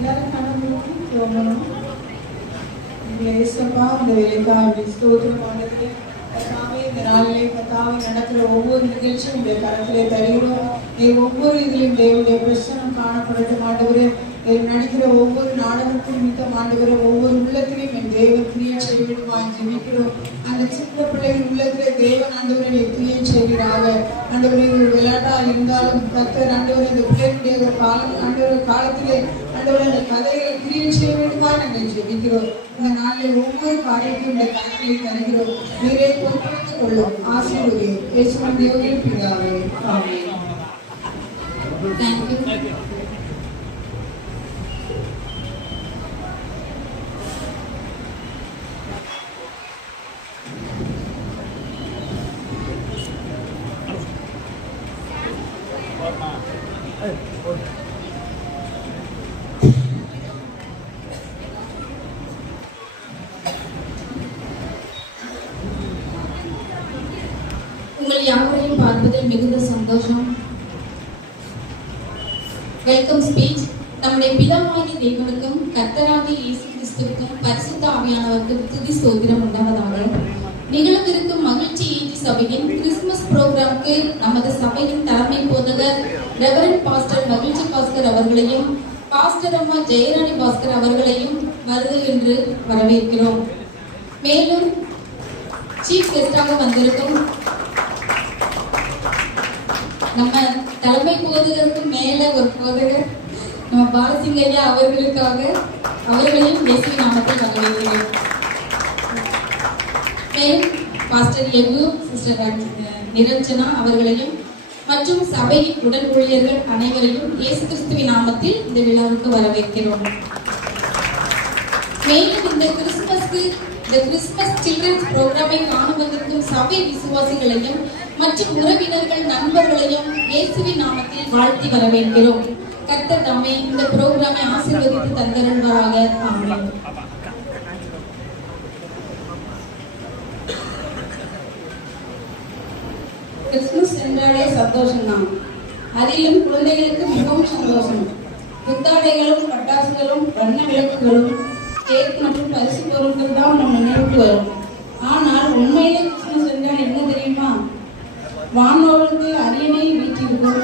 எல்லாரும் கணக்கு போகணும். ஏசப்பா இந்த வேலைக்காக ஸ்தோத்திரம் ஆண்டவரே. கர்த்தாவே இந்த நாளிலே கர்த்தாவே நடக்கிற ஒவ்வொரு நிகழ்ச்சியும் உடைய கரத்திலே தருகிறோம். ஒவ்வொரு இதிலும் தேவனுடைய பிரசனம் காணப்படட்டும் ஆண்டவரே. நடிக்கிற ஒவ்வொரு நாடகத்தின் மிக்க ஆண்டவரே, ஒவ்வொரு உள்ளத்திலையும் என் தேவன் கிரியை செய்விடுவான் ஜெபிக்கிறோம். அந்த சின்ன பிள்ளைகள் உள்ளத்திலே தேவன் ஆண்டவரை கிரியை செய்கிறாங்க. ஆண்டவரே ஒரு விளையாட்டா இருந்தாலும் கர்த்தர் ஆண்டவரை இந்த பிள்ளைகளுடைய ஒரு காலம் ஆண்டவர் காலத்திலே ஆண்டவரை அந்த கதைகளை கிரியை செய்விடுவா நாங்கள் ஜெபிக்கிறோம். இந்த நாளில் ஒவ்வொரு காரியத்தையும் இந்த கணக்கிலே தருகிறோம். நீரை பொறுப்படுத்திக் கொள்ளும் ஆசீர்வதியே இயேசுவின் தேவனின் பிதாவே ஆமென். Thank you. உங்கள் யாவரையும் பார்ப்பதில் மிகுந்த சந்தோஷம். Welcome speech. நம்முடைய பிதாவாகிய தேவனுக்கும் கர்த்தராகிய இயேசு கிறிஸ்துவுக்கும் பரிசுத்த ஆவியானவருக்கும் துதி ஸ்தோத்திரம் உண்டாவதாக. நிகழவிருக்கும் மகிழ்ச்சி ஈட்டி சபையின் கிறிஸ்துமஸ் புரோகிராமுக்கு நமது சபையின் தலைமை போதகர் ரெவரண்ட் பாஸ்டர் மகிழ்ச்சி பாஸ்கர் அவர்களையும் பாஸ்டர் அம்மா ஜெயராணி பாஸ்கர் அவர்களையும் வருக என்று வரவேற்கிறோம். மேலும் சீஃப் கெஸ்டாக வந்திருக்கும் நம்ம தலைமை போதகருக்கு மேல ஒரு போதகர் நம்ம பாலசிங்கையா அவர்களையும் இயேசு நாமத்தில் வரவேற்கிறேன். மேலும் பாஸ்டர் எகு சிஸ்டர் நிரஞ்சனா அவர்களையும் மற்றும் சபையின் உடல் ஊழியர்கள் அனைவரையும் இயேசு கிறிஸ்துவின் நாமத்தில் இந்த விழாவுக்கு வரவேற்கிறோம். மேலும் இந்த கிறிஸ்துமஸ் சில்ட்ரன்ஸ் புரோகிராமை காண வந்திருக்கும் சபை விசுவாசிகளையும் மற்றும் உறவினர்கள் நண்பர்களையும் இயேசுவின் நாமத்தில் வாழ்த்தி வரவேற்கிறோம். கர்த்தர் தாமே இந்த புரோகிராமை ஆசீர்வதித்து தந்தருள்வாராக. ஆமென். கிறிஸ்துமஸ் என்றாலே சந்தோஷம் தான். அதிலும் குழந்தைகளுக்கு மிகவும் சந்தோஷம். புத்தாடைகளும் பட்டாசுகளும் வண்ண விளக்குகளும் கேக் மற்றும் பரிசு பொருட்கள் தான் நம்ம நினைவுக்கு வரும். ஆனால் உண்மையிலே கிறிஸ்துமஸ் என்றால் என்ன தெரியுமா? வானோருக்கு அரியணை வீட்டிற்கும்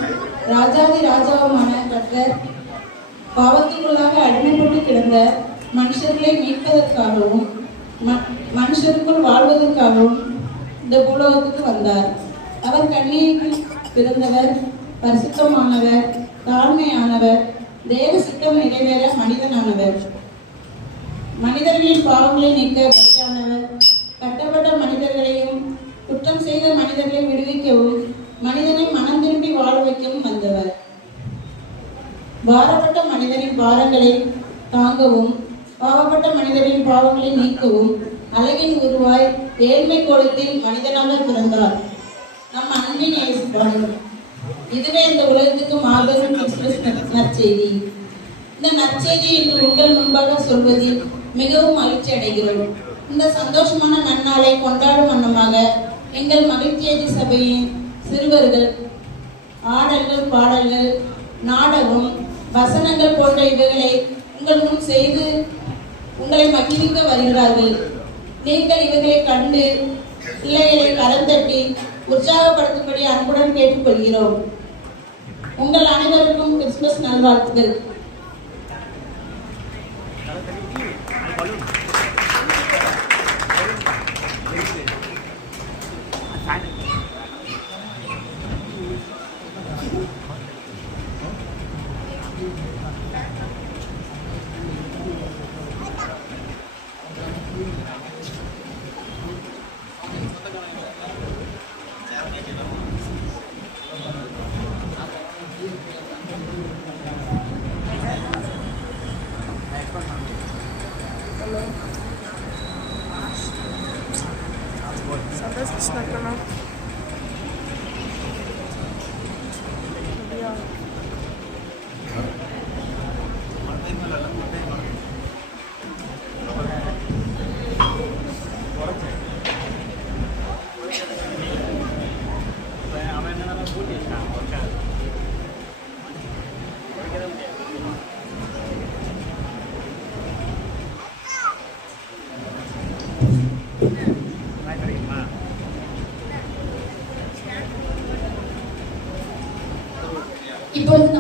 ராஜாதி ராஜாவுமான கர்த்தர் பாவத்துக்குள்ளாக அடிமைப்பட்டு கிடந்த மனுஷர்களை மீட்பதற்காகவும் மனுஷருக்குள் வாழ்வதற்காகவும் இந்த பூலோகத்துக்கு வந்தார். அவர் கன்னிகைக்கு பிறந்தவர், பரிசுத்தமானவர், தாழ்மையானவர், தேவ சித்தம் நிறைவேற மனிதனானவர், மனிதர்களின் பாவங்களை நீக்க பலியானவர், கட்டப்பட்ட மனிதர்களையும் குற்றம் செய்த மனிதர்களை விடுவிக்கவும் மனிதனை மனம் திரும்பி வாழ வைக்கவும் வந்தவர். பாரப்பட்ட மனிதனின் பாரங்களை தாங்கவும் பாவப்பட்ட மனிதரின் பாவங்களை நீக்கவும் அழகின் உருவாய் ஏழ்மை கோலத்தில் மனிதனாக பிறந்தார். நம் அன்பின் இயேசு. இதுவே இந்த உலகத்துக்கு மாபெரும் கிறிஸ்துமஸ் நற்செய்தி. இந்த நற்செய்தி என்று உங்கள் முன்பாக சொல்வதில் மிகவும் மகிழ்ச்சி அடைகிறோம். இந்த சந்தோஷமான நன்னாளை கொண்டாடும் வண்ணமாக எங்கள் மகிழ்ச்சி சபையின் சிறுவர்கள் ஆடல்கள், பாடல்கள், நாடகம், வசனங்கள் போன்ற இவைகளை உங்கள் முன் செய்து உங்களை மகிழ்விக்க வருகிறார்கள். நீங்கள் இவைகளை கண்டு பிள்ளைகளை கரந்தட்டி உற்சாகப்படுத்தும்படி அன்புடன் கேட்டுக்கொள்கிறோம். உங்கள் அனைவருக்கும் கிறிஸ்துமஸ் நல்வாழ்த்துக்கள்.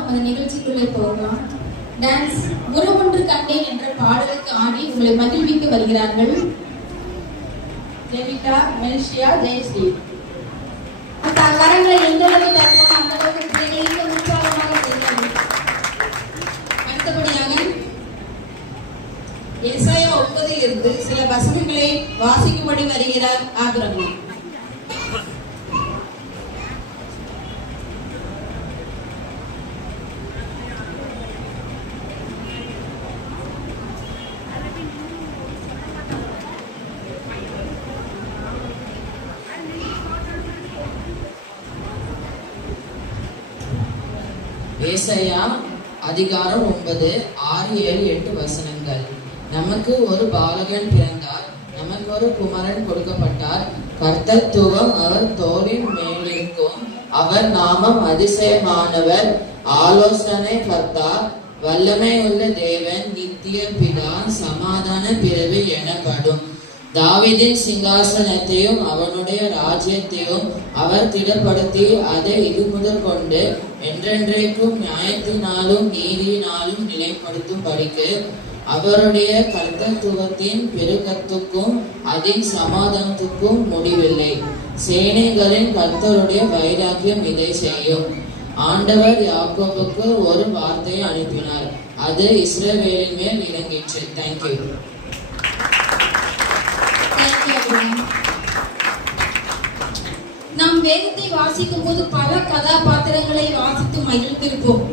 நமது நிகழ்ச்சிக்குள்ளே போகலாம். டான்ஸ் உறவொன்று கண்டேன் என்ற பாடலுக்கு ஆடி உங்களை மகிழ்விக்க வருகிறார்கள் ஜெனிகா, மெல்ஷியா, ஜெயஸ்ரீ. கரங்களை எந்த அளவுக்கு தரணும் அந்த அளவுக்கு பிள்ளைகளுக்கு உற்சாகமாக செய்கிறார்கள். அடுத்தபடியாக ஏசாயா 9 சில வசனங்களை வாசிக்கும்படி வருகிறார் ஆபிரகாம். ஏசாயா அதிகாரம் 9, 6, 7, 8 வசனங்கள். நமக்கு ஒரு பாலகன் பிறந்தார், நமக்கு ஒரு குமாரன் கொடுக்கப்பட்டார். கர்த்தத்துவம் அவர் தோளின் மேலிருக்கும். அவர் நாமம் அதிசயமானவர், ஆலோசனை கர்த்தா, வல்லமை உள்ள தேவன், நித்திய பிதா, சமாதான பிறவி எனப்படும். தாவீதின் சிங்காசனத்தையும் அவனுடைய ராஜ்யத்தையும் அவர் திடப்படுத்தி அதை இது முதல் கொண்டு என்றென்றைக்கும் நியாயத்தினாலும் நீதியினாலும் நிலைப்படுத்தும்படிக்கு அவருடைய கர்த்தத்துவத்தின் பெருக்கத்துக்கும் அதன் சமாதானத்துக்கும் முடிவில்லை. சேனைகளின் கர்த்தருடைய வைராக்கியம் இதை செய்யும். ஆண்டவர் யாக்கோபுக்கு ஒரு வார்த்தையை அனுப்பினார், அது இஸ்ரவேலின் மேல் இறங்கிற்று. தேங்க்யூ. நாம் வேதத்தை வாசிக்கும் போது பல கதாபாத்திரங்களை வாசித்து மகிழ்ந்திருப்போம்.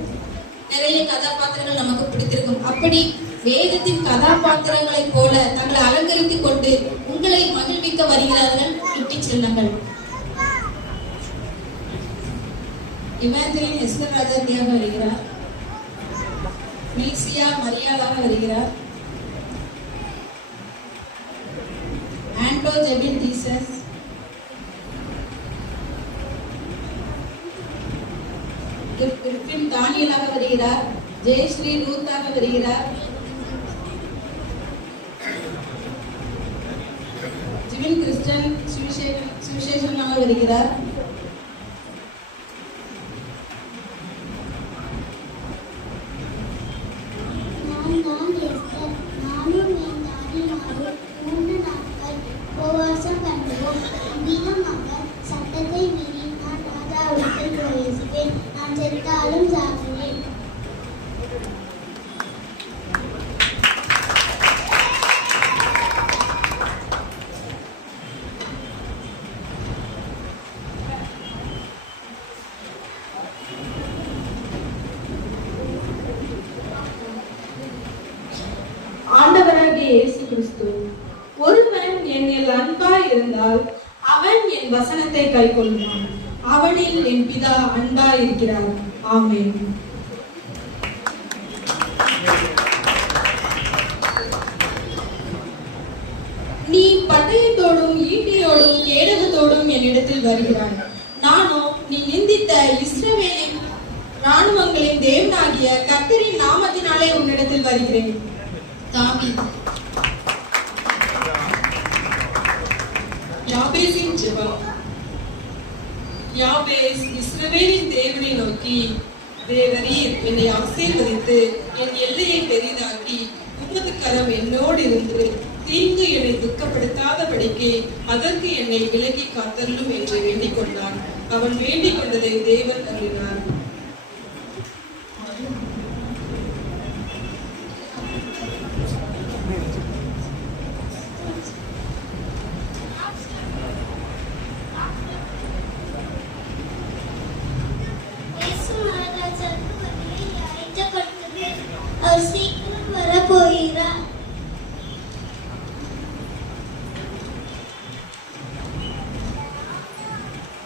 நிறைய கதாபாத்திரங்கள் நமக்கு பிடித்திருக்கும். அப்படி வேதத்தின் கதாபாத்திரங்களை போல தங்களை அலங்கரித்துக் கொண்டு உங்களை மகிழ்விக்க வருகிறார்கள் குட்டி செல்லங்கள். இமாஞ்சலின் எஸ்தர் ராஜாத்தியாக வருகிறார். மெல்சியா மரியாதாக வருகிறார். ஆண்டோ ஜெபின் ஜீசஸ். கிறிஸ்டின் தானியலாக வருகிறார். ஜெயஸ்ரீ ரூத்தாக வருகிறார். ஜிவின் கிறிஸ்டன் சுவிசேஷனாக வருகிறார். சட்டத்தை மீறி நான் ராஜாவிடத்தில் பிரவேசிப்பேன். நான் செத்தாலும் சாகுவேன். ஆண்டவராகிய இயேசு கிறிஸ்து, ஒருவன் என்னில் அன்பாய் இருந்தால் அவன் என் வசனத்தை கைக்கொள்வான். அவனில் என் பிதா அன்பாய் இருக்கிறார். ஆமென். நீ பட்டயத்தோடும் ஈட்டியோடும் கேடகத்தோடும் என்னிடத்தில் வருகிறாய். நானோ நீ நிந்தித்த இஸ்ரவேலின் ராணுவங்களின் தேவனாகிய கர்த்தரின் நாமத்தினாலே உன்னிடத்தில் வருகிறேன். தாவீது. யாபேசின் ஜெபம். யாபேஸ் இஸ்ரவேலின் தேவனை நோக்கி, தேவரீர் என்னை ஆசீர்வதித்து என் எல்லையை பெரிதாக்கி உமது கரம் என்னோடு இருந்து தீங்கு என்னை துக்கப்படுத்தாதபடிக்கு அதற்கு என்னை விலகி காத்தருளும் என்று வேண்டிக் கொண்டான். அவன் வேண்டிக் கொண்டதை தேவன் அருளினார். அவர் சீக்கிரம் வரப்போகிறார்.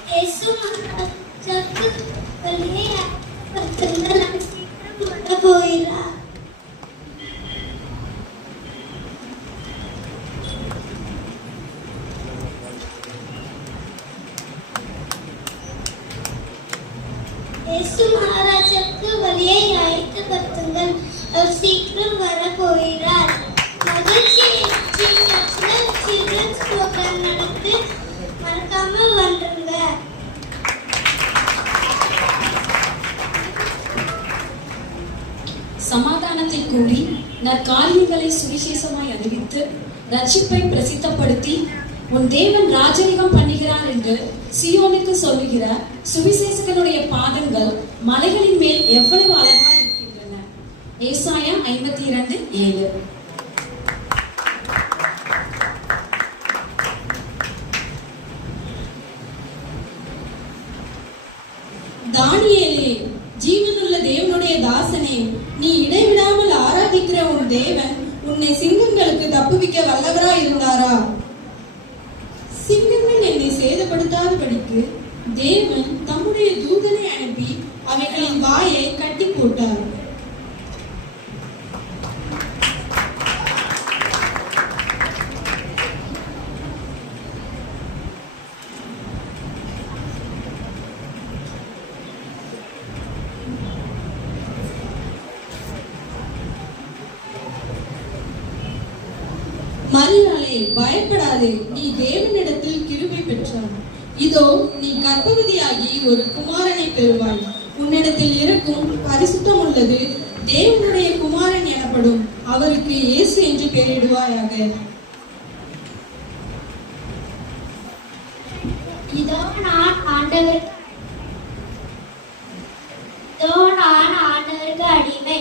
இயேசு மகாராஜாவுக்கு வழியை ஆயத்தப்படுத்துங்கள். அவர் சீக்கிரம் வரப்போகிறார். இயேசு மகாராஜாவுக்கு வழியை ஆயத்தப்படுத்துங்கள். அவர் சீக்கிரம் வரப்போகிறார். மகிழ்ச்சி சில்ட்ரன்ஸ் ப்ரோக்ராம் நடத்து, மறக்காம வந்துருங்க. கூறி நற்காரியங்களை சுவிசேஷமாய் அறிவித்து ரட்சிப்பை பிரசித்தப்படுத்தி உன் தேவன் ராஜரிகம் பண்ணுகிறார் என்று சியோனுக்கு சொல்லுகிற சுவிசேஷகனுடைய பாதங்கள் மலைகளின் மேல் எவ்வளவு அழகா இருக்கின்றன. ஏசாயா 52:7. தானியேலே, ஜீவனுள்ள தேவனுடைய தாசனே, நீ இடைவிடாமல் ஆராதிக்கிற உன் தேவன் உன்னை சிங்கங்களுக்கு தப்புவிக்க வல்லவராய் இருந்தாரா? சிங்கங்கள் என்னை சேதப்படுத்தாதபடிக்கு தேவன் தம்முடைய தூதனை அனுப்பி அவைகளின் வாயை கட்டி போட்டார். மரியாளே, பயப்படாதே, நீ தேவனிடத்தில் கிருபை பெற்றாய். இதோ நீ கர்ப்பவதியாகி ஒரு குமாரனை பெறுவாய். உன்னிடத்தில் இருக்கும் பரிசுத்தம் உள்ளது தேவனுடைய குமாரன் எனப்படும். அவருக்கு இயேசு என்று பெயரிடுவாயாக. இதோ நான் ஆண்டவருக்கு அடிமை.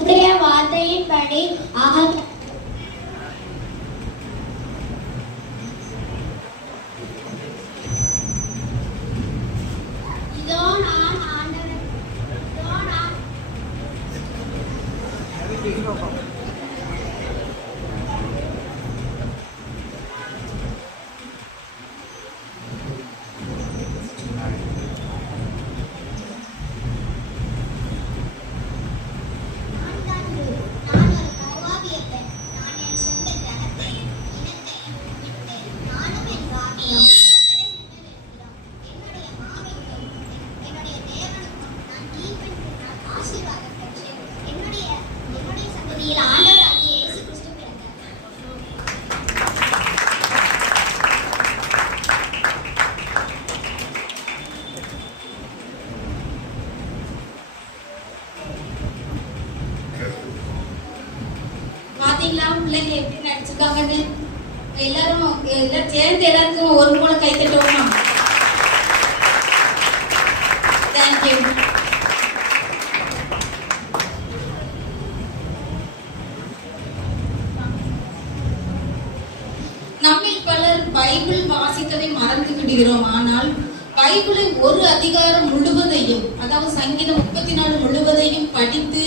உடைய வார்த்தையின்படி பிள்ளைங்க எப்படி நடிச்சிருக்காங்கன்னு எல்லாரும் சேர்ந்து எல்லாருக்கும் ஒரு போல கை தட்டுவோமா? தேங்க்யூ. நம்மில் பலர் பைபிள் வாசித்ததை மறந்து விடுகிறோம். ஆனால் பைபிளை ஒரு அதிகாரம் முழுவதையும், அதாவது சங்கீதம் 34 முழுவதையும் படித்து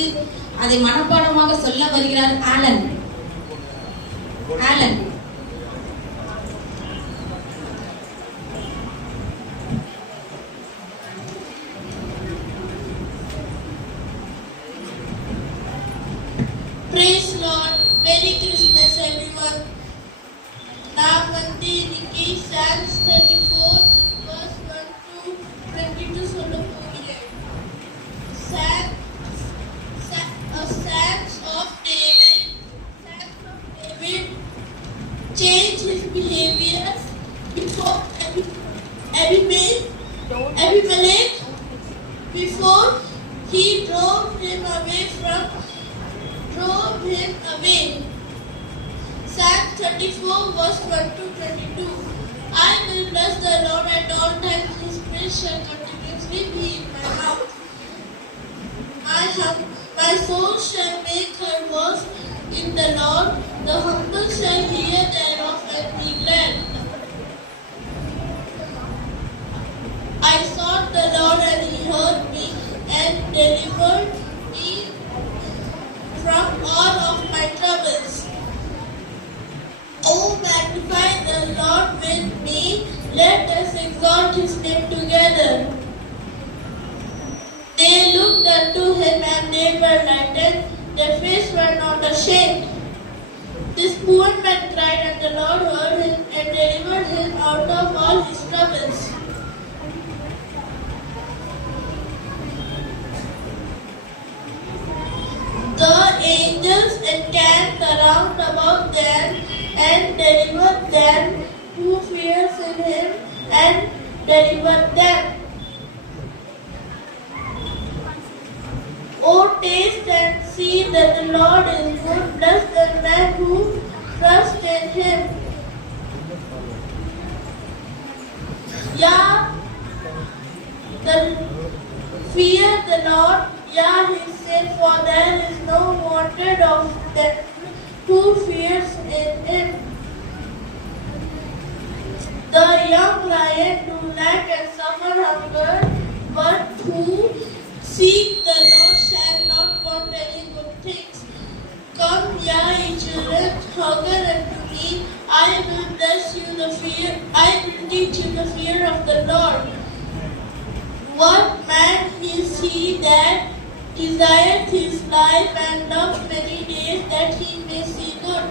அதை மனப்பாடமாக சொல்ல வருகிறார் Alan. Praise Lord. Merry Christmas everyone. நாமந்தி இன்னைக்கு Psalms 34 verse 1 to 22 சொல்ல போகிறேன். Psalms of David. Changed his behavior before Abimelech before he drove him away. Psalm 34 verse 1 to 22. I will bless the Lord at all times. His praise shall continuously be in my mouth. My soul shall make her boast in the Lord. The humble shall hear thereof and be glad. I sought the Lord and he heard me and delivered me from all of my troubles. Oh, magnify the Lord with me. Let us exalt his name together. They looked unto him and they were lightened. Their faces were not ashamed. This poor man cried, and the Lord heard him and delivered him out of all his troubles. The angels encamped around about them and delivered them who fears in him and delivered them. Oh, taste and see that the Lord is good. Blessed the man who trusts in him. Yeah, fear the Lord. Yeah, he said, for there is no wanted of them who fears in him. The young lion do lack and suffer hunger, but who seek the Lord shall not want any good things. Come, ye children, hearken unto me. I will teach you the fear of the Lord. What man is he that desireth his life and loves many days that he may see good?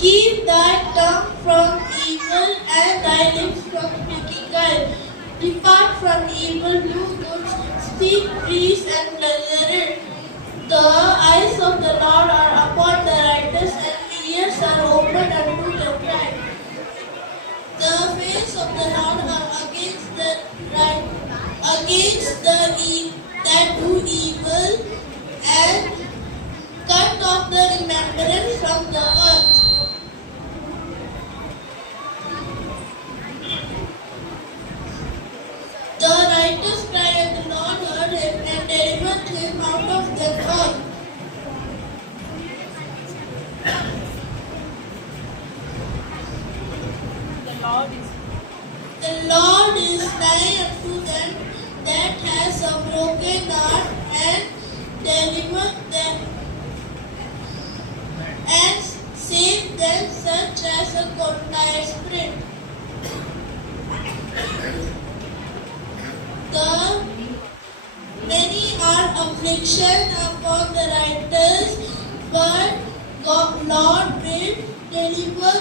Keep thy tongue from evil and thy lips from speaking guile. Depart from evil, do good, seek peace and pleasure it. The eyes of the Lord are upon the righteous, and his ears are open unto their cry. The face of the Lord are against the that do evil, and cut off the remembrance from the earth. The righteous cry, and the Lord heard him and delivered him out of them all. The Lord is nigh unto them that has a broken heart, and delivered them and save them such as a contrite spirit. The many are affliction upon the righteous, but Lord will deliver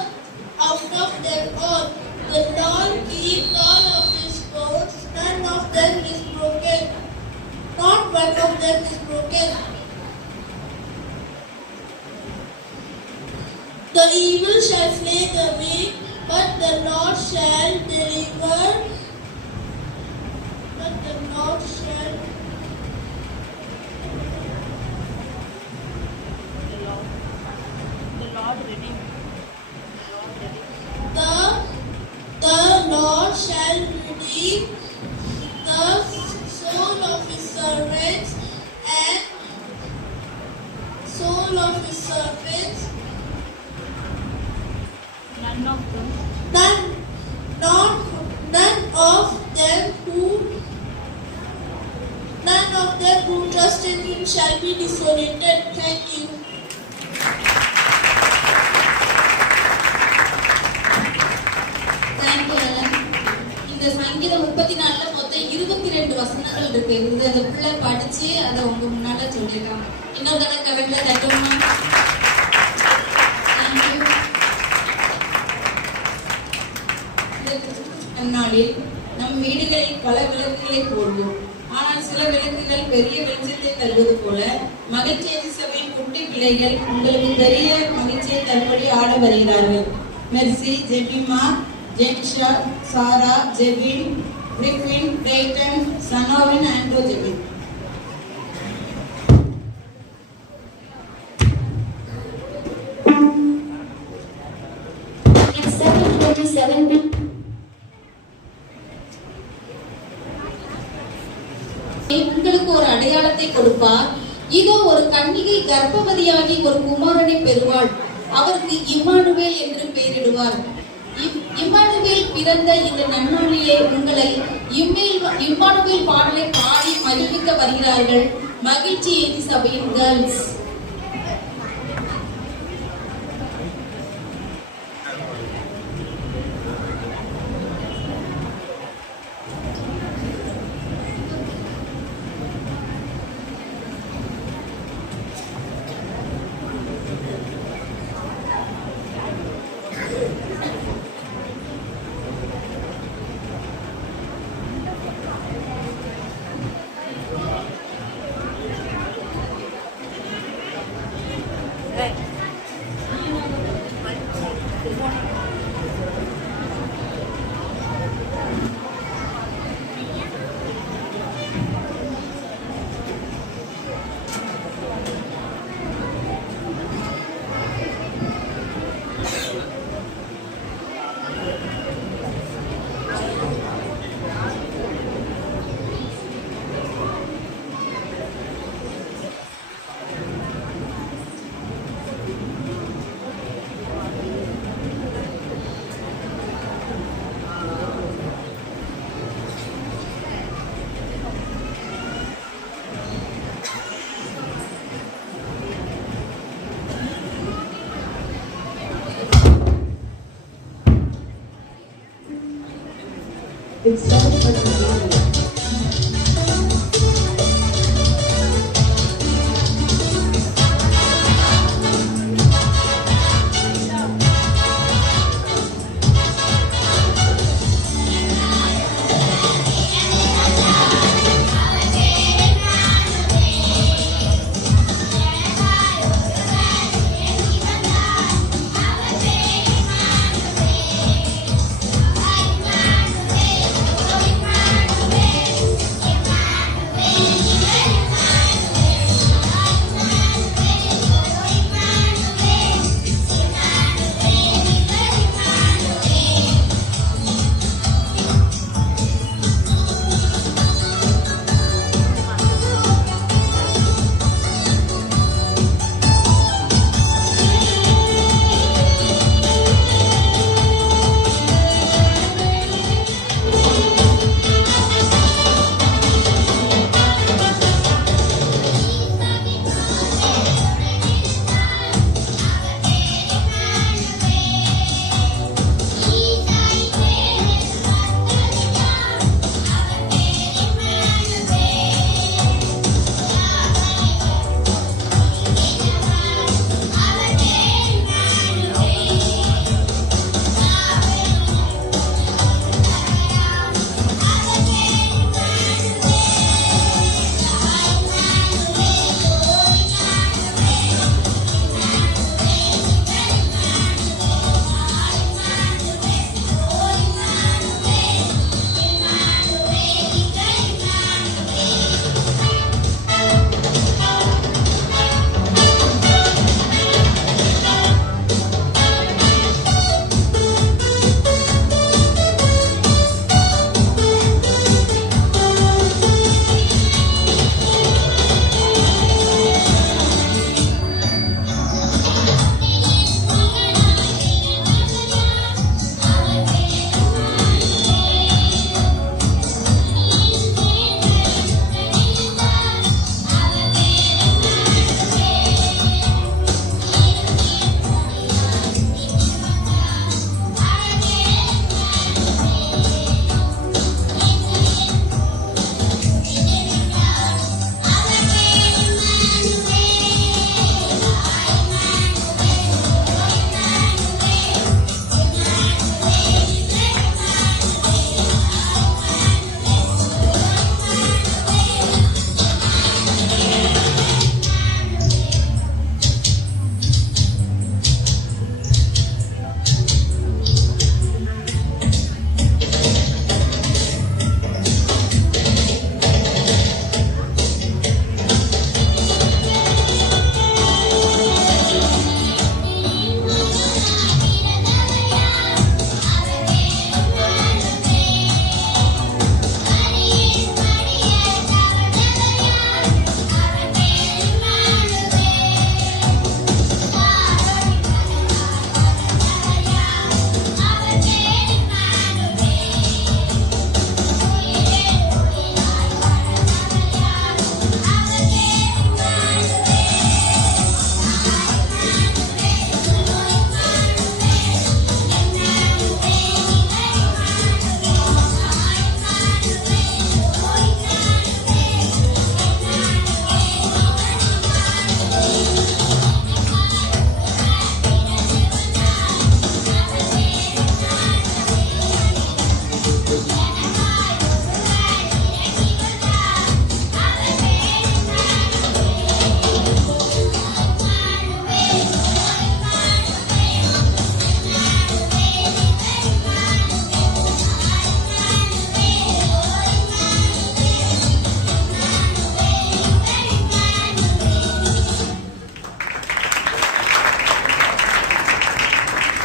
out of them all. The Lord keeps all of his bones, none of them is broken. Not one of them is broken. The evil shall slay the weak, but the Lord shall deliver. But the Lord shall The Lord shall redeem the soul of his servants and soul of his servants. None of them who trust in him shall be desolated. Thank you. இந்த சங்கீதம் 34 மொத்தம் 22 வசனங்கள் இருக்கு. இது அந்த பிள்ளை படிச்சு அதை உங்க முன்னால சொல்லிருக்காங்க. இன்னொரு தடவை கவிழ்ல தட்டுமா? நாளில் நம் வீடுகளில் பல விளக்குகளை போடுவோம். ஆனால் சில விளக்குகள் பெரிய வெளிச்சத்தை தருவது போல மகிழ்ச்சி சபையின் குட்டி பிள்ளைகள் உங்களுக்கு பெரிய மகிழ்ச்சியை தரும்படி ஆட வருகிறார்கள். மெர்சி, ஜெபிமா, ஜெக்ஷா, சாரா, ஜெபின், பிரிக்வின், டேட்டன், சனோவின், ஆண்ட்ரோ ஜெபின். உங்களுக்கு ஒரு அடையாளத்தை கொடுப்பார். இதோ ஒரு கன்னிகை கர்ப்பவதியாகி ஒரு குமாரனை பெறுவாள். அவருக்கு இம்மானுவேல் என்று பெயரிடுவார். இம்மானுவேல் பிறந்த இந்த நன்னாளிலே உங்களை இம்மானுவேல் பாடலை பாடி மகிழ்விக்க வருகிறார்கள் மகிழ்ச்சி ஏதி சபையின் girls. உற்சாகப்படுத்துகிறது.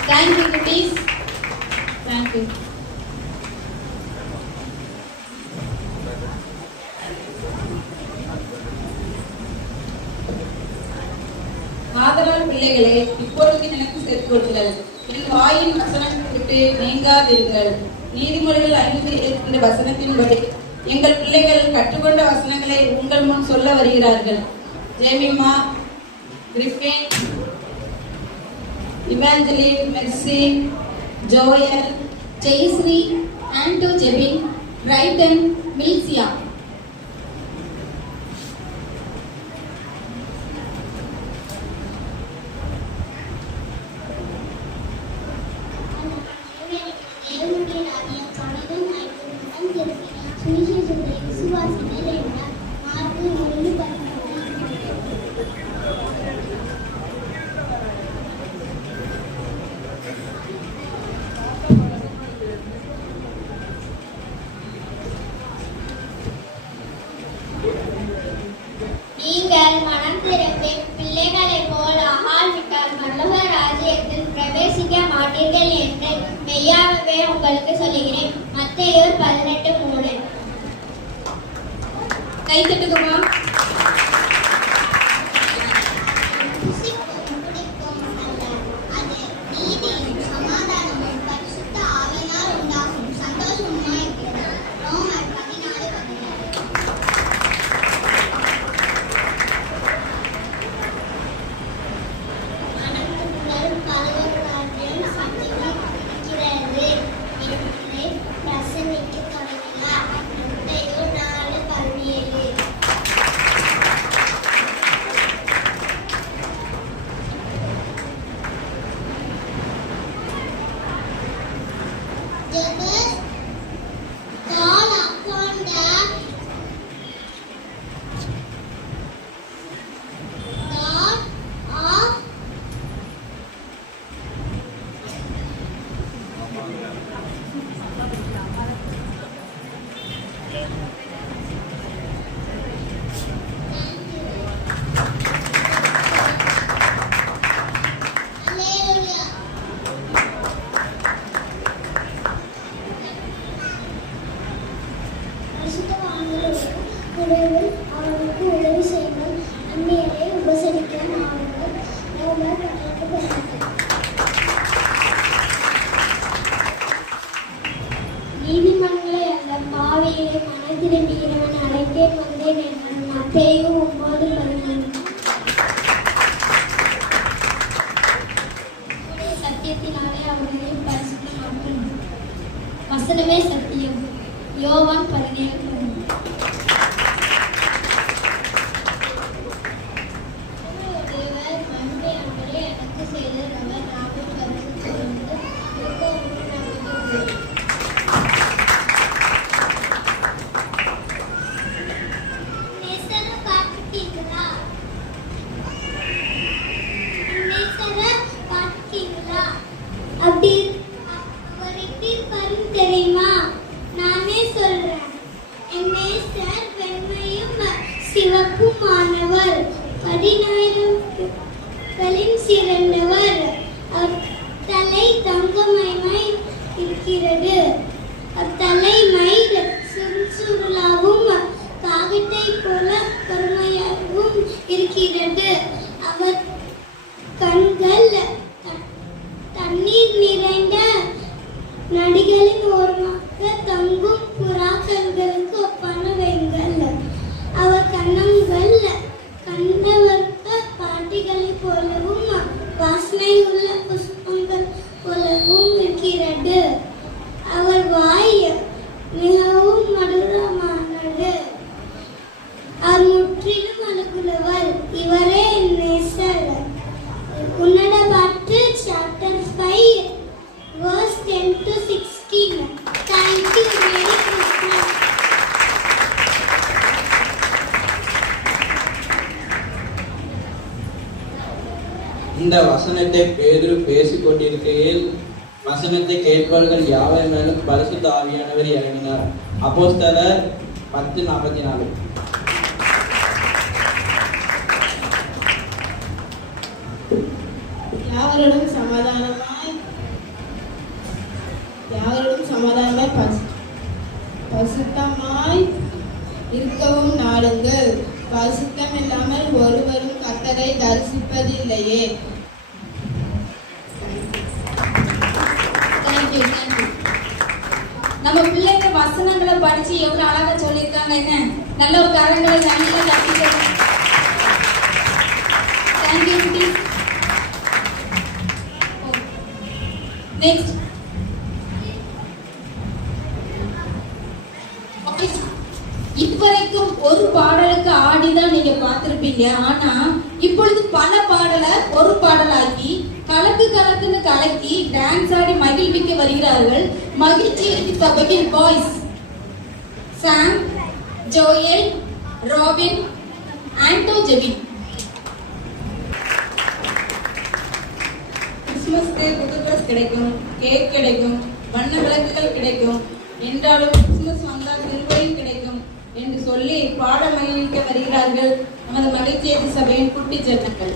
Thank you, Kutis. Thank you. ஆதலால் பிள்ளைகளே, இப்பொழுது எனக்கு செவிகொடுங்கள். என் வாயின் வசனங்களை விட்டு நீங்காதீர்கள். நீதிமொழிகள் 5:22 வசனத்தின்படி எங்கள் பிள்ளைகள் கற்றுக்கொண்ட வசனங்களை உங்கள் முன் சொல்ல வருகிறார்கள். Jemima, Griffin, Evangeline, Mercy, Joel, Jayashree, Anto, Jebin, Brighton Milsiya. நீங்கள் மனம் திறந்து பிள்ளைகளைப் போல் ஆகாவிட்டால் பரலோக ராஜ்யத்தில் பிரவேசிக்க மாட்டீர்கள் என்று மெய்யாகவே உங்களுக்கு சொல்லுகிறேன். மத்தேயு 18:3. கை தட்டுங்கம்மா. அவனுக்கு உதவி செய்யுங்கள். அந்நியரை உபசரிக்க நீதிமன்றங்களை அல்ல பாவியை மனதிரண்டுகிறவன் அழைத்தேன் வந்தேன் என்றான். மத்தேயு 9:13. சத்தியத்தினாலே அவர்களை பரிசுத்தமாக்கும். வசனமே சத்தியம். யோவான் 17:13. தெரியுமா? நானே சொல்றேன். நேசர் வெண்மையும் சிவப்புமானவர், 10,000 சிறந்தவர். தலை தங்கமயமாய் இருக்கிறது. அத்தலைமை சுறுசுறுலாகவும் காகத்தை போல கருமையாகவும் இருக்கிறது. அவர் கண்கள் தண்ணீர் நிறைந்த நடிகளின் ஓரமாக தங்கும் புறாக்கள்களுக்கு ஒப்பானவைகள். அவர் கன்னங்கள் கண்டவர்க்க பாட்டிகளைப் போலவும் வாசனை உள்ள புஷ்பங்கள் போலவும் இருக்கிறது. அவர் வாய் மிகவும் மதுரமானது. அவர் முற்றிலும் அழகுள்ளவர். இவரே நேசர். உன்னத பாட்டு chapter 5 verse 10-16. Thank you. Merry Christmas. இந்த வசனத்தை பேதுரு பேசிக் கொண்டிருக்கையில் வசனத்தை கேட்பவர்கள் யாவர் மேலும் பரிசுத்த ஆவியானவர் இறங்கினார். அப்போஸ்தலர் 10:44. யாவரோடும் சமாதானமாய் பரிசுத்தமாய் இருக்கவும் நாடுங்கள். பரிசுத்தம் இல்லாமல் ஒருவரும் கர்த்தரை தரிசிப்பதில்லையே. நம்ம பிள்ளைங்க வசனங்களை படிச்சு எவ்வளவு அழகா சொல்லியிருக்காங்க. என்ன நல்ல ஒரு கரங்களை நல்லா தட்டிட்டு. தேங்க்யூ. நெக்ஸ்ட் பாடியிருப்பீங்க. ஆனா இப்பொழுது பல பாடலை ஒரு பாடலாக்கி கலக்குன்னு கலக்கி டான்ஸ் ஆடி மகிழ்விக்க வருகிறார்கள் மகிழ்ச்சி சபையின் பாய்ஸ் சாம், ஜோயல், ராபின், ஆண்டோ, ஜெபின். கிறிஸ்துமஸ்க்கு புது ட்ரெஸ் கிடைக்கும், கேக் கிடைக்கும், வண்ண விளக்குகள் கிடைக்கும், என்றாலும் கிறிஸ்துமஸ் வந்தால் கிருபையும் கிடைக்கும் என்று சொல்லி பாட மகிழ்விக்க வருகிறார்கள் நமது மகிழ்ச்சி சபையின் குட்டி ஜனங்கள்.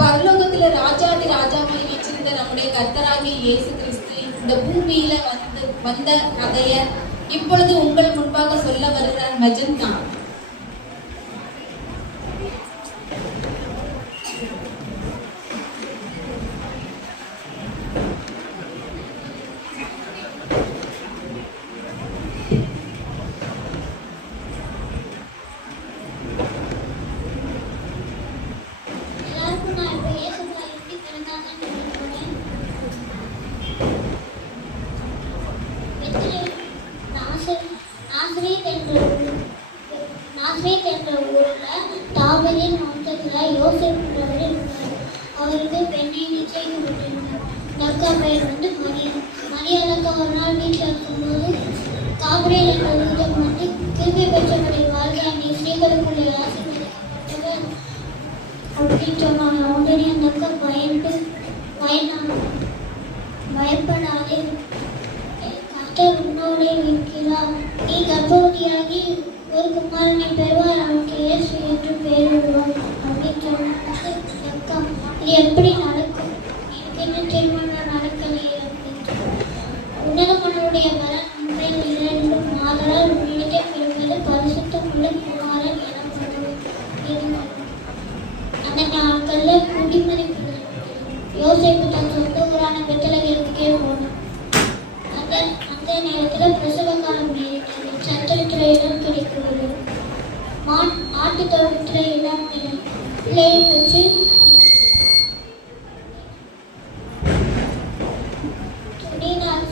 பரலோகத்துல ராஜாதி ராஜாவாய் வீற்றிருந்த நம்முடைய கர்த்தராகிய இயேசு கிறிஸ்து இந்த பூமியில வந்த கதைய இப்பொழுது உங்கள் முன்பாக சொல்ல வருகிறார் மெஜந்தா. நாசரேத் என்ற ஊர்ல தாவீதின் வம்சத்துல யோசேப்புன்றவர் இருந்தார். அவருக்கு பெண்ணை நிச்சயம் விட்டிருந்தார். இந்த அக்கா பெயர் வந்து மரியாளுக்கு ஒரு நாள் வீட்டில் இருக்கும்போது காபிரியேல் என்ற தூதன் வந்து கிருபை பெற்றவருடைய வாழ்க்கை அன்னை ஸ்ரீகளுக்குள்ளே ஆசீர்வதிக்கப்பட்டவர் அப்படின்னு சொன்னாங்க. உடனே அந்த அக்கா பயப்படாதே, கர்த்தர் உன்னோடே இருக்கிறார், நீ கர்ப்பவதியாகி ஒரு குமாரனை பெறுவார், அவனுக்கு இயேசு என்று பெயரிடுவார் அப்படின்னு சொன்னாங்க. அக்கா இது எப்படி நடக்கும், எனக்கு என்ன திருமணம் நடக்கலையே அப்படின்னு உன்னதமனுடைய வரன் உண்மையில் இரண்டும் ஆதலால் உன்னிடத்தை பெறுவது பரிசுத்தமுள்ள குமாரன் எனப்படும். அந்த நாட்களில் குடிமதிப்பு யோசேப்பு தன் சொந்த ஊரான பெத்லகேமுக்கே போனான். அந்த நேரத்தில் பிரசவ காலம் நேரிட்டது. சத்திரத்தில் இடம் கிடைக்கிறது. ஆட்டு தோட்டத்தில் இடம் பிள்ளையை வச்சு துணினால்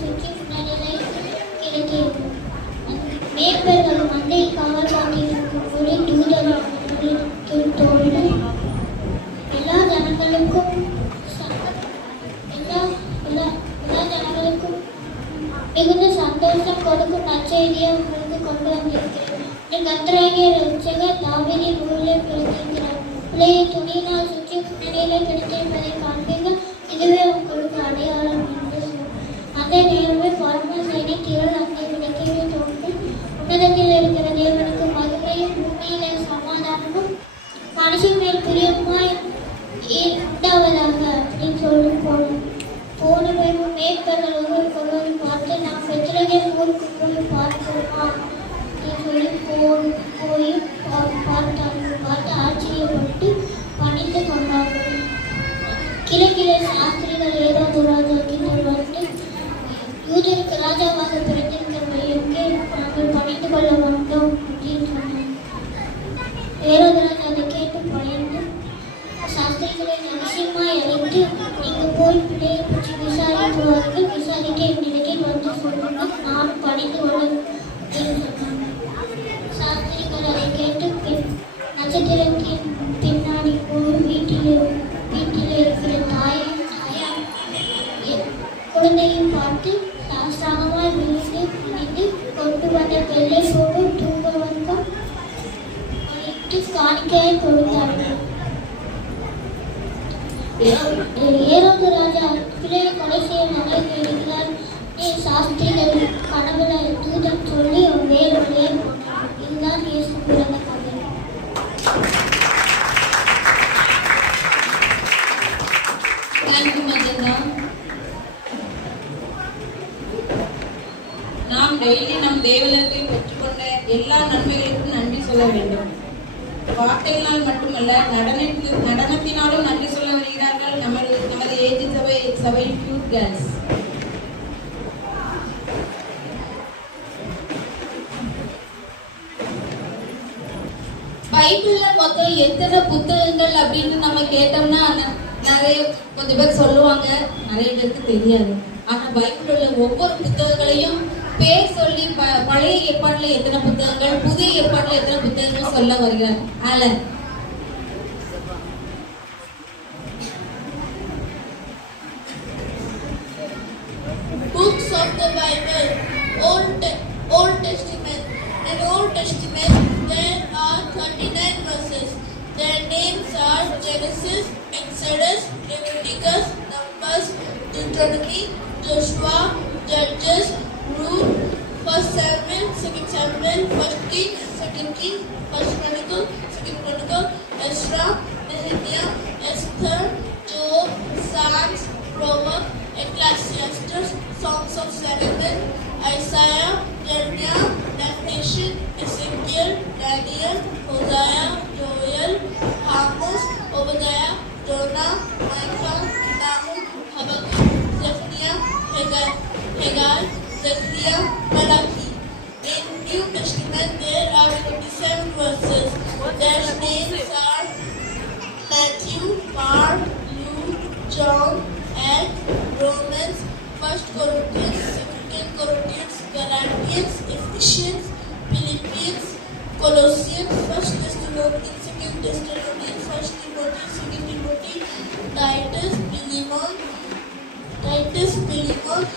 மிகுந்த சந்தோஷம் கொடுக்கும் நற்செய்தியை உங்களுக்கு கொண்டு வந்திருக்கிறேன். கர்த்தராகிய இரட்சகர் தாவீதின் ஊரிலே பிறந்திருக்கிறார். பிள்ளையை துணியினால் சுற்றி முன்னணியிலே கிடைத்திருப்பதை காண்பீர்கள். இதுவே உங்களுக்கு அடையாளம் என்று சொன்னார். அந்த நேரமே பரமசேனை திரள் அந்த கிடைக்கவே தோன்றி உன்னதத்தில் இருக்கிற தேவனுக்கு மகிமையும் பூமியிலே சமாதானமும் மனுஷன் மேல் பிரியமாய் உண்டாவதாக அப்படின்னு சொல்லி போன மேற்பர்கள் ஒருவரை பார்த்து நாம் பெத்லகேம் ஊருக்கு போய் பார்ப்போமா அப்படின்னு சொல்லி போய் பார்த்து ஆச்சரியப்பட்டு பணிந்து கொண்டார்கள். கிழக்கிலே சாஸ்திரிகள் ஏரோது ராஜா கிட்ட வந்து யூதருக்கு ராஜாவாக பிறந்திருக்கிறவர்களுக்கு நாங்கள் பணிந்து கொள்ள வேண்டும் அப்படின்னு சொன்னாங்க. ஏரோது ராஜா அதை கேட்டு பணிந்து சாஸ்திரிகளை ரகசியமாய் அழைத்து நீங்கள் போய் பிள்ளையை பற்றி விசாரிக்குவார்கள். விசாரிக்க என்னிடத்தில் வந்து சொல்லுங்கள், நான் பணிந்து கொள்ள அப்படின்னு சொன்னாங்க. சாஸ்திரிகள் அதை கேட்டு நட்சத்திரத்தின் பின்னாடி போய் வீட்டில் இருக்கிற தாயும் குழந்தையும் பார்த்து சாஸ்திரமாய் விழுந்து பிடித்து கொண்டு வந்த வெள்ளை போடு தூங்குவதற்கும் காணிக்கையை கொடுத்தார்கள். ஏரோது ராஜா பிள்ளையை கொலை செய்ய மகளை தேடுகிறார். சாஸ்திரிகள் கனவுல தூதன் சொல்லி வேறு வழியை போனார். இதுதான் இயேசு பிறந்த கதை. நாம் டெய்லி நம் தேவனிடத்தில் பெற்றுக்கொண்ட எல்லா நன்மைகளுக்கும் நன்றி சொல்ல வேண்டும். வார்த்தைகளால் மட்டுமல்ல, நடனத்தினாலும் நன்றி சொல்ல வருகிறார்கள் நமது ஏஜி சபை கியூட் கேர்ள்ஸ். பைபிள்ல மொத்தம் எத்தனை புத்தகங்கள் அப்படின்னு நம்ம கேட்டோம்னா நிறைய கொஞ்சம் பேர் சொல்லுவாங்க, நிறைய பேருக்கு தெரியாது. ஆனா பைபிள் உள்ள ஒவ்வொரு புத்தகங்களையும் பேர் சொல்லி பழைய ஏற்பாட்டுல எத்தனை புத்தகங்கள், புதிய ஏற்பாட்டுல எத்தனை புத்தகங்கள் சொல்ல வருகிறார். Alan Books of the Bible, Old Testament. In Old Testament there are 39 verses. Their names are Genesis, Exodus, Leviticus, Numbers, Deuteronomy, Joshua, Judges, Ruth, 1 Samuel, 2 Samuel, 1 King, 2 King, 1 Chronicle, 2 Chronicle, Ezra, Nehemiah, Esther, Job, Psalms, Proverbs, Ecclesiastes, Songs of Solomon, Isaiah, Jeremiah, Lamentation, Ezekiel, Daniel, Hosea, Joel, Amos, Obadiah, Jonah, Micah, Nahum, Habakkuk, Zephaniah, Haggai, Zechariah, Malachi. In New Testament there are 27 verses. Their names are Matthew, Mark, Luke, John, Acts, Romans, 1 Corinthians, 2 Corinthians, Galatians, Ephesians, Philippians, Colossians, 1 Thessalonians, 2 Thessalonians, 1 Timothy, 2 Timothy, Titus, Philemon,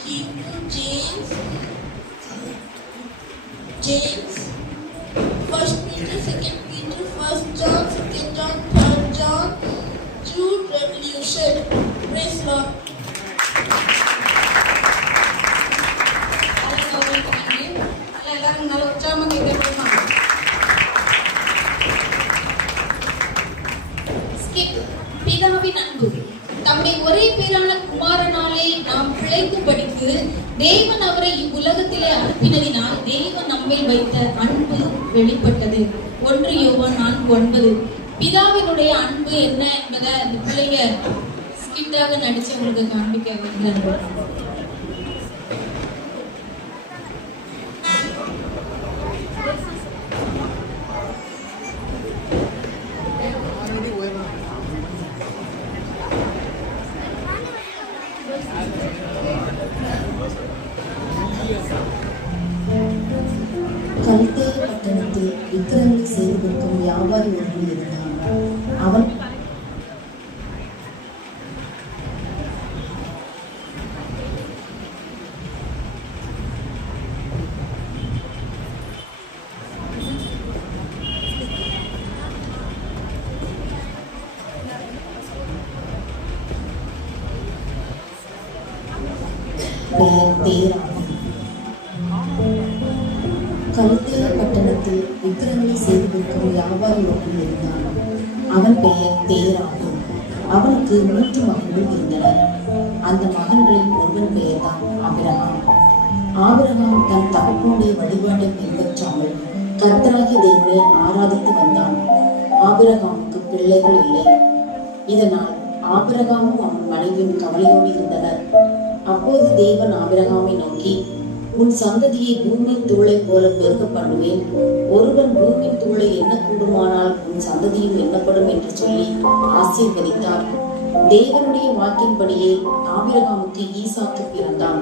Hebrew, James, 1 Peter, 2 Peter, 1 John, 2 John, 3 John, Jude, Revelation. Praise Lord. எல்லாரும் நல்ல உற்சாகமா கேட்கணுமா? பிதாவின் அன்பு தம்முடைய ஒரே பேரான குமாரனாலே நாம் பிழைக்கும்படிக்கு தேவன் அவரை இவ்வுலகத்திலே அனுப்பினதினால் தேவன் நம்மை வைத்த அன்பு வெளிப்பட்டது. 1 யோவான் 4:9. பிதாவினுடைய அன்பு என்ன என்பதை அந்த பிள்ளைங்க ஸ்கிட்டாக நடிச்சு உங்களுக்கு காண்பிக்க விரும்புகிறேன். கல்தே பட்டணத்தில் விக்கிரங்களை செய்து கொடுக்கும் வியாபாரி ஒன்று இருந்தான். அவன் பெயர் தேராகும். கல்தேய பட்டணத்தில் விக்கிரங்களை செய்து விற்கும் வியாபாரி ஒருவன் இருந்தான். அவன் பெயர் தேராகும். அவனுக்கு 3 மகன்கள் இருந்தனர். அந்த மகன்களில் ஒருவன் பெயர்தான் ஆபிரகாம். ஆபிரகாம் தன் தகப்பனுடைய வழிபாட்டை பின்பற்றாமல் கர்த்தராகிய தேவனை ஆராதித்து வந்தான். ஆபிரகாமுக்கு பிள்ளைகள் இல்லை. இதனால் ஆபிரகாமும் அவன் மனைவியும் கவலையோடு இருந்தனர். அப்போது தேவன் ஆபிரகாமை நோக்கி, உன் சந்ததியை பூமியின் தூளை போல பெருக பண்ணுவேன். ஒருவன் பூமியின் தூளை எண்ணக்கூடுமானால் உன் சந்ததியும் எண்ணப்படும் என்று சொல்லி ஆசீர்வதித்தார். தேவனுடைய வாக்கின்படியே ஆபிரகாமுக்கு ஈசாக்கு பிறந்தான்.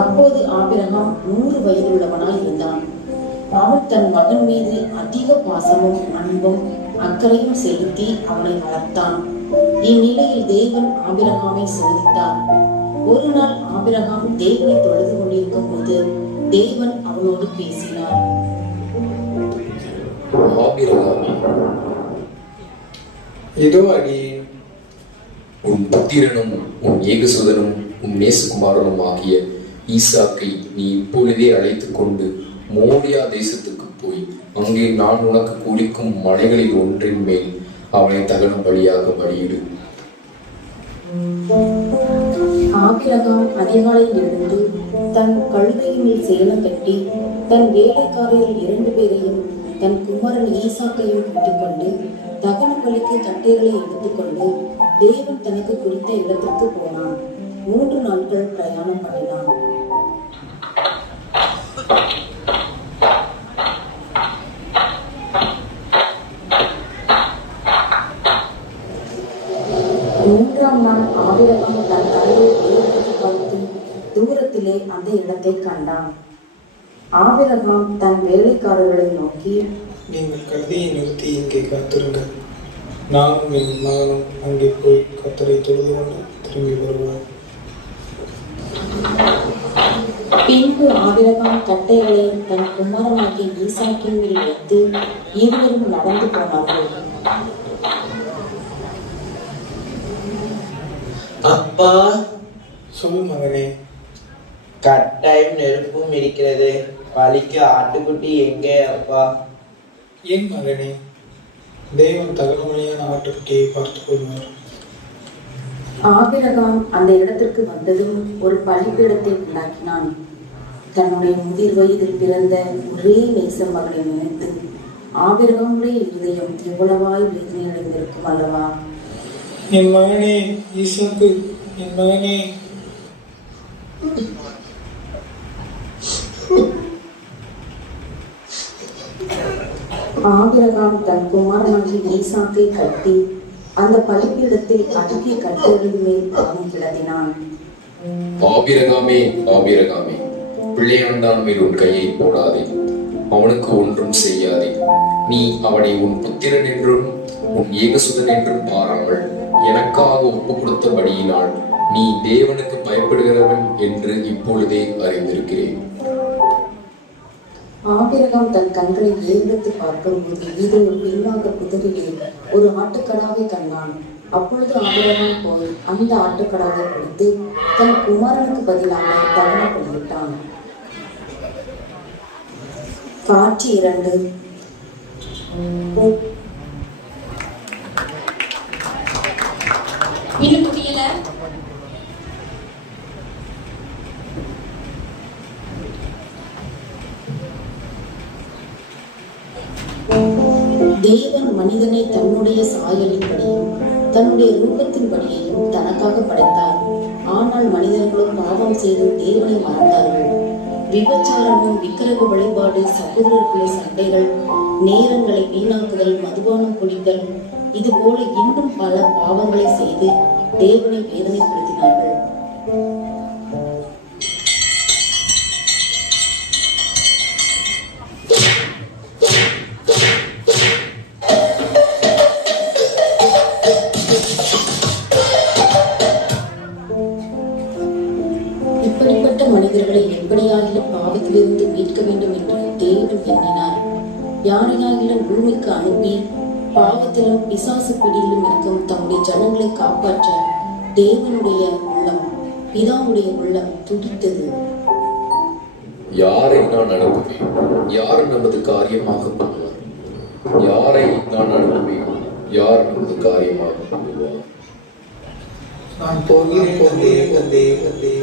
அப்போது ஆபிரகாம் 100 வயதுள்ளவனாய் இருந்தான். அவன் தன் மகன் மீது அதிக பாசமும் அன்பும் அக்கறையும் செலுத்தி அவனை வளர்த்தான். இந்நிலையில் தேவன் ஆபிரகாமை சோதித்தார். ஒரு நாள் ஆபிரகாம் தேவனை தொழுது கொண்டிருக்கும் போது தேவன் அவனோடு பேசினார். ஆபிரகாமே, இதோ அடியே, உன் புத்திரனும் உன் ஏகசுதனும் உன் நேசகுமாரனும் ஆகிய ஈசாக்கை நீ இப்பொழுதே அழைத்துக் கொண்டு மோரியா தேசத்துக்கு போய் அங்கே நான் உனக்கு குறிக்கும் மலைகளில் ஒன்றின் மேல் அவனை தகனம் பலியாக பலியிடு. ஆபிரகாம் அதிகாலையில் எழுந்து தன் கழுதையின் மேல் சேணம் கட்டி தன் வேலைக்காரரில் 2 பேரையும் தன் குமாரன் ஈசாக்கையும் கூட்டிக் கொண்டு தகன பலிக்கு கட்டைகளை எடுத்துக்கொண்டு தேவன் தனக்கு குறித்த இடத்திற்கு போனான். 3 நாட்கள் பிரயாணம் பண்ணினான். மூன்றாம் நாள் ஆபிரகாம் தன் கல்லை ஏறெடுத்து பார்த்து தூரத்திலே அந்த இடத்தை கண்டான். ஆபிரகாம் தன் வேலைக்காரர்களை நோக்கி, நீங்கள் கல்வியை நிறுத்தி இங்கே காத்திருங்கள். நானும் என் மகனும் அங்கே போய் கர்த்தரை தொழுது கொண்டு திரும்பி வருவோம். பின்பு ஆபிரகாம் கட்டைகளை தன் குமாரனாகிய ஈசாக்கின் மேல் வைத்து இருவரும் நடந்து போனார்கள். அப்பா, சொல்லு மகனே. கட்டாயம் நெருப்பும் இருக்கிறது. பலிக்கு ஆட்டுக்குட்டி எங்கே அப்பா? என் மகனே, தேவன் தகவமையான ஆட்டுக்குட்டியை பார்த்துக் கொள்வார். ஆபிரகாம் அந்த இடத்திற்கு வந்ததும் ஒரு பலிபீடத்தை உண்டாக்கினான். தன்னுடைய முதிர் வயதில் பிறந்த ஒரே நேச மகனை நினைத்து ஆபிரகாமுடைய இருதயம் எவ்வளவாய் வேதனை அடைந்திருக்கும் அல்லவா? என் மகனே ஈசாக்கு, என் மகனே. ஆபிரகாம் தன் குமாரனாகிய ஈசாக்கை கட்டி அந்த பலிபீடத்தில் அடுக்கிய கட்டைகளின் மேல் அவனை கிடத்தினான். ஆபிரகாமே, ஆபிரகாமே, பிள்ளையாண்டான் மேல் உன் கையை போடாதே, அவனுக்கு ஒன்றும் செய்யாதே. நீ அவனை உன் புத்திரன் என்றும் உன் ஏகசுதன் என்றும் பாராமல் எனக்காக ஒப்பு கொடுத்தபடியினால் நீ தேவனுக்கு பயப்படுகிறவன் என்று இப்பொழுதே அறிந்திருக்கிறேன். ஆபிரகாம் தன் கண்களை ஏறெடுத்து பார்க்கும்போது இதோ பின்னாக புதரிலே ஒரு ஆட்டுக்கடாவை கண்டான். அப்பொழுது ஆபிரகாம் போய் அந்த ஆட்டுக்கடாவை பிடித்து தன் குமாரனுக்கு பதிலாக தகன பலியிட்டான். காட்சி 2. இன்னும் முடியல. தேவன் மனிதனை தன்னுடைய சாயலின்படியும் தன்னுடைய ரூபத்தின்படியையும் தனக்காக படைத்தார். ஆனால் மனிதர்களும் பாவம் செய்து தேவனை மறந்தார்கள். விபச்சாரமும் விக்கிரக வழிபாடு, சகோதரர்களை சண்டைகள், நேரங்களை வீணாக்குதல், மதுபானம் குடித்தல், இது போல இன்னும் பல பாவங்களை செய்து தேவனை வேதனைப்படுத்தினார்கள். இப்படிப்பட்ட மனிதர்களை எப்படியாகிலும் பாவத்திலிருந்து மீட்க வேண்டும் என்று தேவன் எண்ணினார். யாரையாகிலும் பூமிக்கு அனுப்பி பாவத்திலும் பிசாசு பிடியிலும் இருக்கும் தம்முடைய ஜனங்களை காப்பாற்ற தேவனுடைய உள்ளம் பிதாவுடைய உள்ளம் துடித்தது. யாரை நான் அனுப்புவேன்? யார் நமது காரியமாக பண்ணுவார்? யாரை நான் அனுப்புவேன்? யார் நமது காரியமாக பண்ணுவார்? நான் போகிறேன் தந்தையே, தந்தையே, தந்தையே.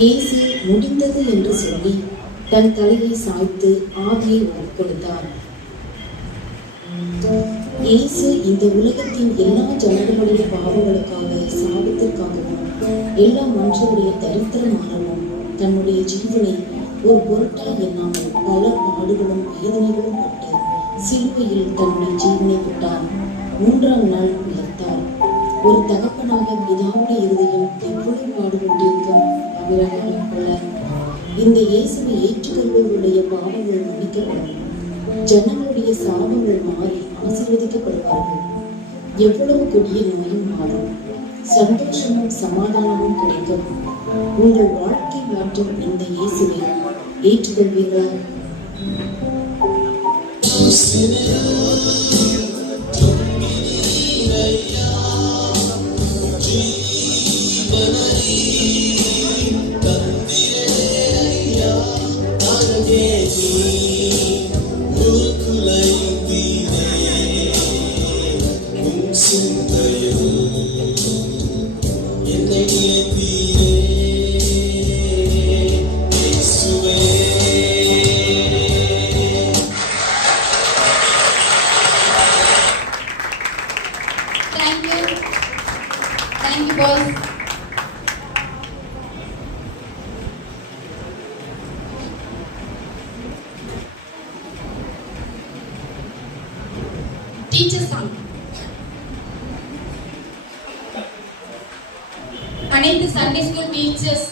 இயேசு முடிந்தது என்று சொல்லி தன் தலையை சாய்த்து ஆவியை ஒப்புக்கொடுத்தார். இயேசு இந்த உலகத்தின் எல்லா ஜனங்களுடைய பாவங்களுக்காக, சாபத்திற்காகவும், எல்லா மனுஷருடைய தரித்திரமானவும் தன்னுடைய ஜீவனை ஒரு பொருட்டாய் எண்ணாமல் பல பாடுகளும் வேதனைகளும் பட்டு சிலுவையில் தன்னுடைய ஜீவனை விட்டார். 3ஆம் நாள் உயிர்த்தார். ஒரு தகப்பனாக பிதாவுடைய இருதயம் எவ்வளவு பாடுபட்டிருக்கும் கொள்ள. இந்த இயேசுவை ஏற்றுக்கொள்பவர்களுடைய பாவங்கள் மன்னிக்கப்படும். ஜனங்களுடைய சாபங்கள் மாறி ஆசீர்வதிக்கப்படுவார்கள். எவ்வளவு கொடிய நோயும் மாறும். சந்தோஷமும் சமாதானமும் கிடைக்கும். உங்கள் வாழ்க்கை மாற்றும் இந்த இயேசுவை ஏற்றுக்கொள்வீர்களா? Thank you, boss. Teacher song. அனைத்து சண்டே ஸ்கூல் டீச்சர்ஸ்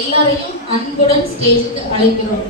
எல்லாரையும் அன்புடன் ஸ்டேஜுக்கு அழைக்கிறோம்.